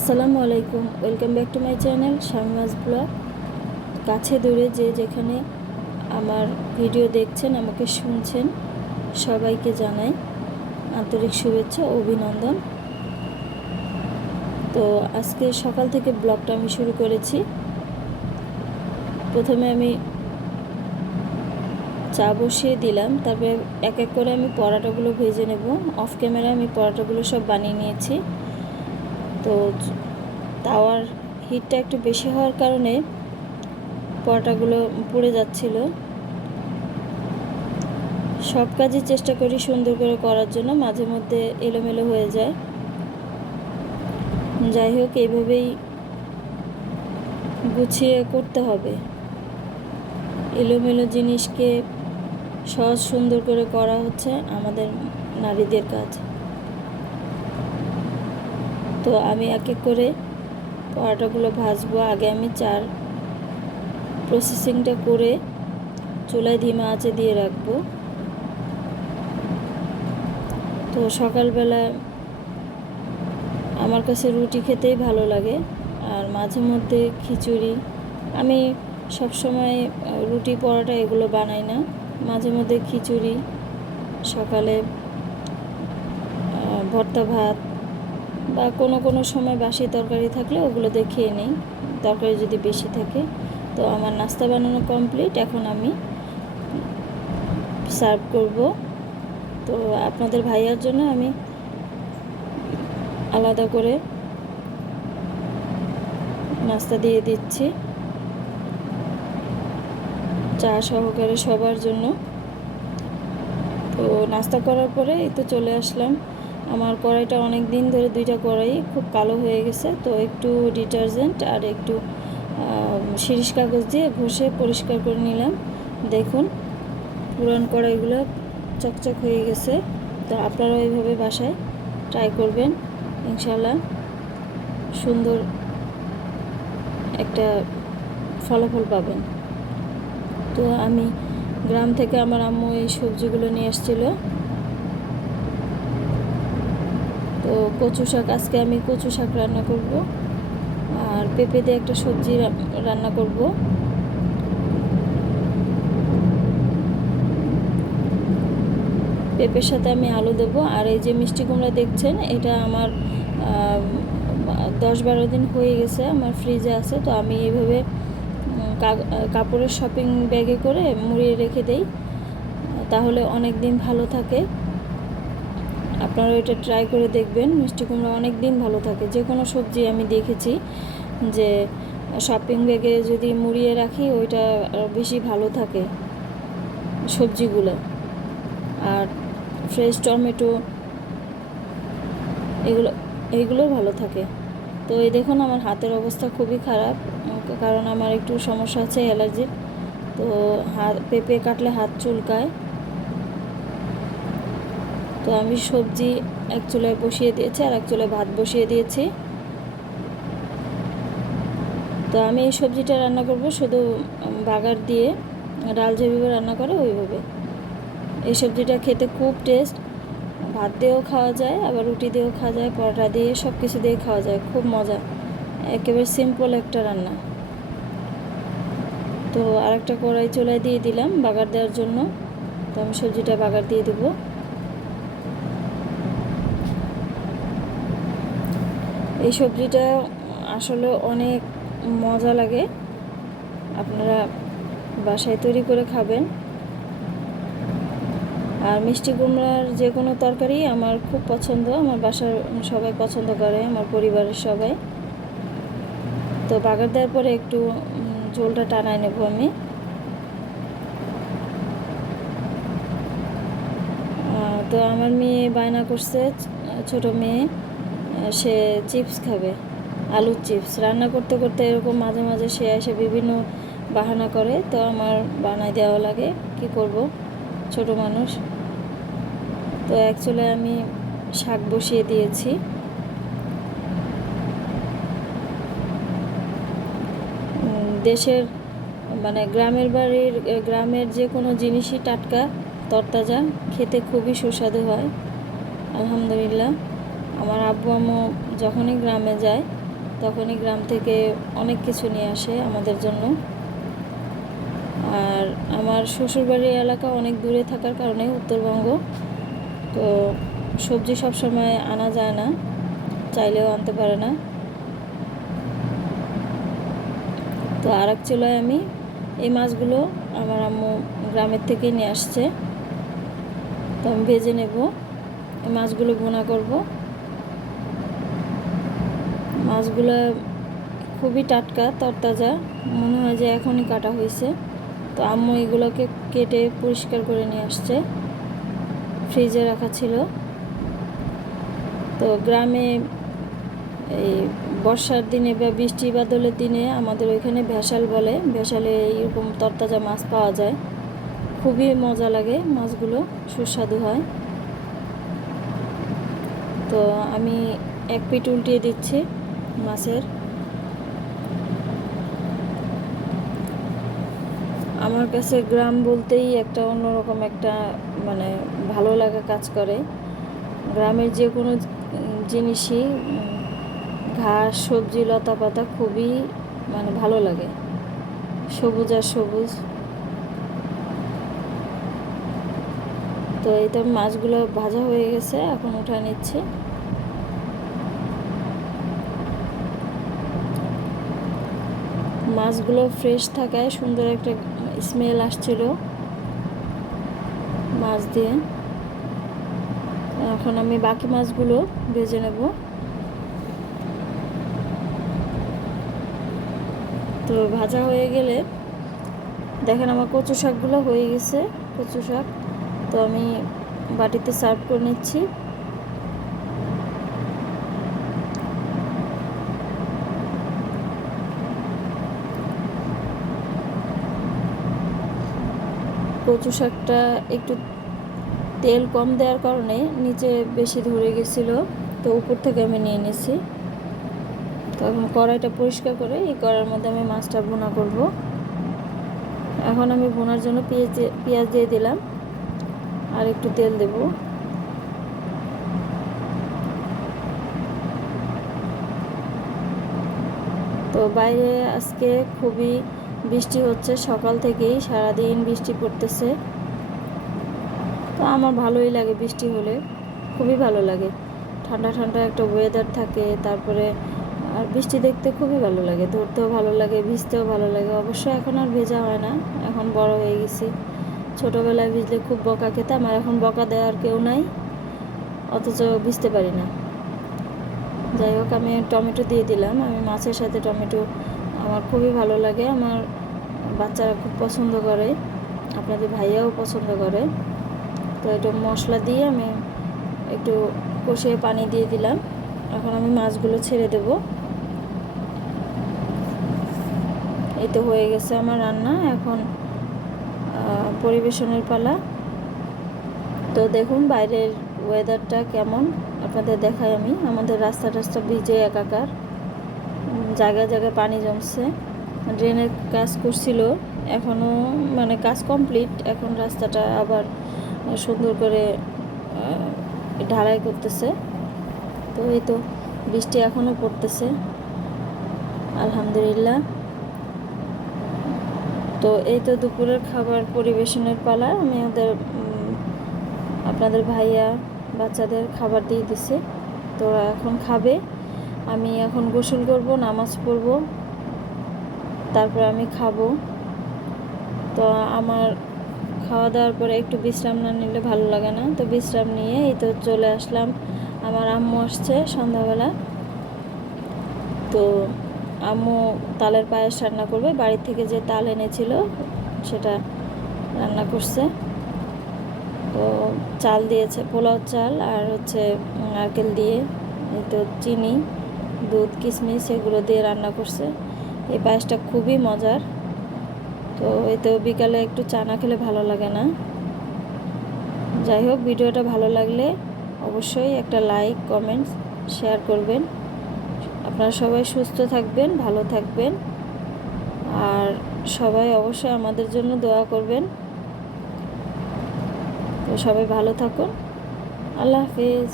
আসসালামু আলাইকুম, welcome back to my channel Shamima's blog. কাছে দূরে যে যেখানে আমার ভিডিও দেখছেন, আমাকে শুনছেন, সবাইকে জানাই আন্তরিক শুভেচ্ছা ও অভিনন্দন। তো আজকে সকাল থেকে ব্লগটা আমি শুরু করেছি। প্রথমে আমি চা বসিয়ে দিলাম, তারপরে এক এক করে আমি পরোটাগুলো ভেজে নেব। অফ ক্যামেরায় আমি পরোটাগুলো সব বানিয়ে নিয়েছি। তো তাওয়ার হিটটা একটু বেশি হওয়ার কারণে পরোটাগুলো পুড়ে যাচ্ছিল। সব কাজই চেষ্টা করি সুন্দর করে করার জন্য, মাঝে মধ্যে এলোমেলো হয়ে যায়। যাই হোক, এইভাবেই গুছিয়ে করতে হবে। এলোমেলো জিনিসকে সহজ সুন্দর করে করা হচ্ছে আমাদের নারীদের কাজ। তো আমি এক এক করে পরোটাগুলো ভাজবো। আগে আমি চার প্রসেসিংটা করে চুলায় ধিমা আঁচে দিয়ে রাখবো। তো সকালবেলা আমার কাছে রুটি খেতেই ভালো লাগে, আর মাঝে মধ্যে খিচুড়ি। আমি সবসময় রুটি পরোটা এগুলো বানাই না, মাঝে মধ্যে খিচুড়ি, সকালে ভর্তা ভাত বা কোনো সময় বাসি তরকারি থাকলে ওগুলো দিয়ে খেয়ে নিই, তরকারি যদি বেশি থাকে। তো আমার নাস্তা বানানো কমপ্লিট, এখন আমি সার্ভ করব। তো আপনাদের ভাইয়ার জন্য আমি আলাদা করে নাস্তা দিয়ে দিচ্ছি, চা সহকারে সবার জন্য। তো নাস্তা করার পরে এই তো চলে আসলাম। আমার কড়াইটা অনেক দিন ধরে, দুইটা কড়াই খুব কালো হয়ে গেছে, তো একটু ডিটারজেন্ট আর একটু শিরিষ কাগজ দিয়ে ঘষে পরিষ্কার করে নিলাম। দেখুন, পুরান কড়াইগুলো চকচক হয়ে গেছে। তো আপনারাও এইভাবে বাসায় ট্রাই করবেন, ইনশাল্লাহ সুন্দর একটা ফলাফল পাবেন। তো আমি গ্রাম থেকে আমার আম্মু এই সবজিগুলো নিয়ে এসেছিলো। তো কচু শাক, আজকে আমি কচু শাক রান্না করব, আর পেঁপে দিয়ে একটা সবজি রান্না করব। পেঁপের সাথে আমি আলু দেবো। আর এই যে মিষ্টি কুমড়া দেখছেন, এটা আমার 10-12 দিন হয়ে গেছে, আমার ফ্রিজে আছে। তো আমি এইভাবে কাপড়ের শপিং ব্যাগে করে মুড়িয়ে রেখে দেই, তাহলে অনেক দিন ভালো থাকে। আপনারা এটা ট্রাই করে দেখবেন, মিষ্টি কুমড়া অনেক দিন ভালো থাকে। যে কোনো সবজি আমি দেখেছি যে শপিং ব্যাগে যদি মুড়িয়ে রাখি, ওইটা বেশি ভালো থাকে সবজিগুলো। আর ফ্রেশ টমেটো, এগুলো ভালো থাকে। তো এই দেখুন, আমার হাতের অবস্থা খুবই খারাপ, কারণ আমার একটু সমস্যা আছে, অ্যালার্জির। তো পেঁপে কাটলে হাত চুলকায়। তো আমি সবজি এক চুলায় বসিয়ে দিয়েছি, আর এক চুলায় ভাত বসিয়ে দিয়েছি। তো আমি এই সবজিটা রান্না করব শুধু বাগার দিয়ে, ডাল যেভাবে রান্না করে ওইভাবে। এই সবজিটা খেতে খুব টেস্ট, ভাত দিয়েও খাওয়া যায়, আবার রুটি দিয়েও খাওয়া যায়, পরোটা দিয়ে, সব কিছু দিয়ে খাওয়া যায়, খুব মজা। একেবারে সিম্পল একটা রান্না। তো আরেকটা কড়াই চুলায় দিয়ে দিলাম বাগার দেওয়ার জন্য। তো আমি সবজিটা বাগার দিয়ে দেবো। এই সবজিটা আসলে অনেক মজা লাগে, আপনারা বাসায় তৈরি করে খাবেন। আর মিষ্টি কুমড়ার যে কোনো তরকারি আমার খুব পছন্দ, আমার বাসার সবাই পছন্দ করে, আমার পরিবারের সবাই। তো বাগার দেওয়ার পরে একটু ঝোলটা টানায় নেব আমি। তো আমার মেয়ে বায়না করছে, ছোট মেয়ে, সে চিপস খাবে, আলুর চিপস। রান্না করতে করতে এরকম মাঝে মাঝে সে এসে বিভিন্ন বাহানা করে, তো আমার বানায় দেওয়া লাগে, কি করব, ছোট মানুষ। তো অ্যাকচুয়ালি আমি শাক বসিয়ে দিয়েছি। দেশের মানে গ্রামের যে কোনো জিনিসই টাটকা তরতাজা, খেতে খুবই সুস্বাদু হয়, আলহামদুলিল্লাহ। আমার আব্বু আম্মু যখনই গ্রামে যায় তখনই গ্রাম থেকে অনেক কিছু নিয়ে আসে আমাদের জন্য। আর আমার শ্বশুরবাড়ির এলাকা অনেক দূরে থাকার কারণে উত্তরবঙ্গ, তো সবজি সবসময় আনা যায় না, চাইলেও আনতে পারে না। তো আর এক চুলায় আমি এই মাছগুলো আমার আম্মু গ্রামের থেকে নিয়ে আসছে, তো আমি ভেজে নেব। এই মাছগুলো ভুনা করব। মাছগুলো খুবই টাটকা, তরতাজা, মনে হয় যে এখনই কাটা হয়েছে। তো আম্মু এগুলোকে কেটে পরিষ্কার করে নিয়ে আসছে, ফ্রিজে রাখা ছিল। তো গ্রামে এই বর্ষার দিনে বা বৃষ্টি বাদলের দিনে আমাদের ওইখানে ভেসাল বলে, ভেসালে এরকম তরতাজা মাছ পাওয়া যায়, খুবই মজা লাগে, মাছগুলো সুস্বাদু হয়। তো আমি এক পিঠ উল্টিয়ে দিচ্ছি মাছের। আমার কাছে গ্রাম বলতেই একটা অন্যরকম একটা মানে ভালো লাগা কাজ করে। গ্রামের যে কোনো জিনিসই, ঘাস, সবজি, লতা পাতা খুবই মানে ভালো লাগে, সবুজ আর সবুজ। তো এই তো মাছগুলো ভাজা হয়ে গেছে, এখন উঠায় নিচ্ছি। মাছগুলো ফ্রেশ থাকায় সুন্দর একটা স্মেল আসছিল মাছ দিয়ে। এখন আমি বাকি মাছগুলো ভেজে নেব। তো ভাজা হয়ে গেলে দেখেন আমার কচু শাকগুলো হয়ে গেছে, কচু শাক। তো আমি বাটিতে সার্ভ করে নিচ্ছি। কচু শাকটা একটু তেল কম দেওয়ার কারণে নিচে বেশি ধরে গেছিলো, তো উপর থেকে আমি নিয়ে নিয়েছি। তো এখন কড়াইটা পরিষ্কার করে এই কড়াইয়ের মধ্যে আমি মাছটা ভুনা করব। এখন আমি ভুনার জন্য পেঁয়াজ দিয়ে দিলাম, আর একটু তেল দেব। তো বাইরে আজকে খুবই বৃষ্টি হচ্ছে, সকাল থেকেই সারাদিন বৃষ্টি পড়তেছে। তো আমার ভালোই লাগে বৃষ্টি হলে, খুবই ভালো লাগে, ঠান্ডা ঠান্ডা একটা ওয়েদার থাকে। তারপরে আর বৃষ্টি দেখতে খুবই ভালো লাগে, ধরতেও ভালো লাগে, ভিজতেও ভালো লাগে। অবশ্য এখন আর ভেজা হয় না, এখন বড় হয়ে গেছি। ছোটোবেলায় ভিজলে খুব বকা খেতাম, আর এখন বকা দেওয়ার কেউ নাই, অথচ ভিজতে পারি না। যাই হোক, আমি টমেটো দিয়ে দিলাম। আমি মাছের সাথে টমেটো আমার খুবই ভালো লাগে, আমার বাচ্চারা খুব পছন্দ করে, আপনাদের ভাইয়াও পছন্দ করে। তো এটা মশলা দিয়ে আমি একটু কষিয়ে পানি দিয়ে দিলাম। এখন আমি মাছগুলো ছেড়ে দেব। এই তো হয়ে গেছে আমার রান্না, এখন পরিবেশনের পালা। তো দেখুন বাইরের ওয়েদারটা কেমন আপনাদের দেখাই আমি। আমাদের রাস্তা টাস্তা ভিজে একাকার, জায়গায় জায়গায় পানি জমছে। ড্রেনের কাজ করছিল, এখনও মানে কাজ কমপ্লিট, এখন রাস্তাটা আবার সুন্দর করে ঢালাই করতেছে। তো এই তো বৃষ্টি এখনও পড়তেছে, আলহামদুলিল্লাহ। তো এই তো দুপুরের খাবার পরিবেশনের পালা। আমি আপনাদের ভাইয়া বাচ্চাদের খাবার দিয়ে দিছে, তো এখন খাবে। আমি এখন গোসল করব, নামাজ পড়ব, তারপর আমি খাবো। তো আমার খাওয়া দাওয়ার পরে একটু বিশ্রাম না নিলে ভালো লাগে না, তো বিশ্রাম নিয়ে এই তো চলে আসলাম। আমার আম্মু আসছে সন্ধ্যাবেলা, তো আম্মু তালের পায়েস রান্না করবে, বাড়ি থেকে যে তাল এনেছিল সেটা রান্না করছে। তো চাল দিয়েছে, পোলাও চাল, আর হচ্ছে নারকেল দিয়ে, এই তো চিনি, দুধ, কিশমিশ এগুলো দিয়ে রান্না করছে। এই পায়েসটা খুবই মজার। তো এই তো বিকালে একটু চা না খেলে ভালো লাগে না। যাই হোক, ভিডিওটা ভালো লাগলে অবশ্যই একটা লাইক, কমেন্ট, শেয়ার করবেন। আপনারা সবাই সুস্থ থাকবেন, ভালো থাকবেন, আর সবাই অবশ্যই আমাদের জন্য দোয়া করবেন। তো সবাই ভালো থাকুন, আল্লাহ হাফিজ।